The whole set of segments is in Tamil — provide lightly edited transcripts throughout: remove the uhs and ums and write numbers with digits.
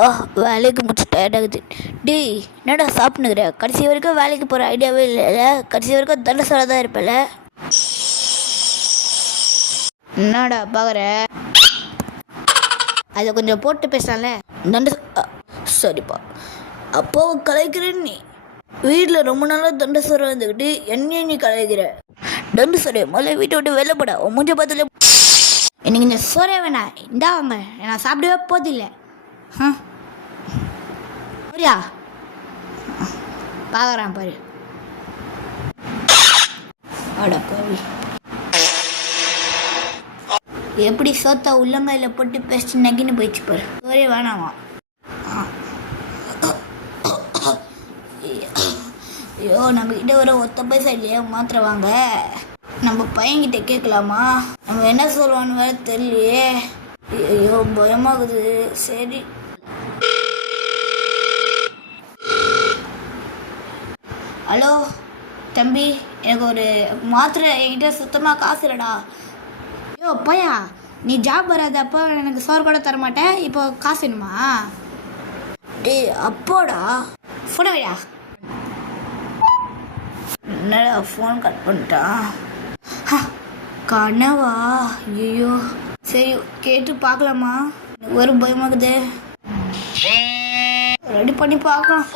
அப்பா வேலைக்கு முடிச்சு டயர்டாகுது. டேய் என்னடா சாப்பிட்ணுக்கிற? கடைசி வரைக்கும் வேலைக்கு போகிற ஐடியாவே இல்லைல்ல. கடைசி வரைக்கும் தண்டசோட தான் இருப்பல. என்னடா பார்க்குற? அதை கொஞ்சம் போட்டு பேசலாம்ல. தண்ட சரிப்பா. அப்பாவை கலைக்கிறேன்னு நீ வீட்டில் ரொம்ப நாளாக தண்டசோரம் வந்துக்கிட்டு என்னையே நீ கலைக்கிற. தண்டசோரை முதல்ல வீட்டை விட்டு வெளில போட. உன் மூஞ்ச பார்த்துல எனக்கு இந்த சோறே வேணாம். இந்தாங்க நான் சாப்பிடவே போதில்லை. சரியா பார்க்குறான் பாரு. அடப்பாவி எப்படி சோத்தா உள்ளங்கையில் போட்டு பேசிட்டு நக்கின்னு போயிடுச்சு பாரு. சோறே வேணாமா? ஐயோ நம்மக்கிட்ட ஒரு ஒத்த பைசா இல்லையா மாத்திரை வாங்க. நம்ம பையன்கிட்ட கேட்கலாமா? நம்ம என்ன சொல்லுவான்னு வேற தெரியலையே. ஐயோ பயமாகுது. சரி ஹலோ தம்பி, எனக்கு ஒரு மாத்திரை என்கிட்ட சுத்தமாக காசு இல்லைடா. ஐயோ பையா, நீ ஜாப் வராதப்போ எனக்கு சோறு கூட தரமாட்டேன், இப்போ காசு வேணுமா? டேய் அப்போடா ஃபோனை வைடா. என்னடா ஃபோன் கட் பண்ணிட்டான்? கனவா? ஐயோ சரி கேட்டு பார்க்கலாமா? எனக்கு ஒரு பயமாகுது. ரெடி பண்ணி பார்க்கலாம்.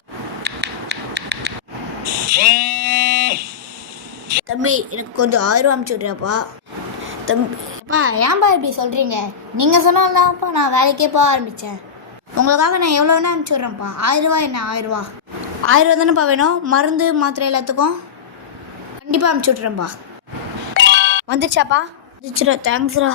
தம்பி எனக்கு கொஞ்சம் 1000 ரூபா அனுப்பிச்சி விட்றியாப்பா? தம்பிப்பா ஏன்பா இப்படி சொல்கிறீங்க? நீங்கள் சொன்னால்தான்ப்பா நான் வேலைக்கே போக ஆரம்பித்தேன். உங்களுக்காக நான் எவ்வளோ வேணா அனுப்பிச்சி விட்றேன்ப்பா. 1000 ரூபா என்ன? 1000 ரூபா 1000 ரூபா தானேப்பா வேணும்? மருந்து மாத்திரை எல்லாத்துக்கும் கண்டிப்பாக அனுப்பிச்சி விட்றேன்ப்பா. வந்துடுச்சாப்பா? வந்துச்சுடா. தேங்க்ஸ்ரா.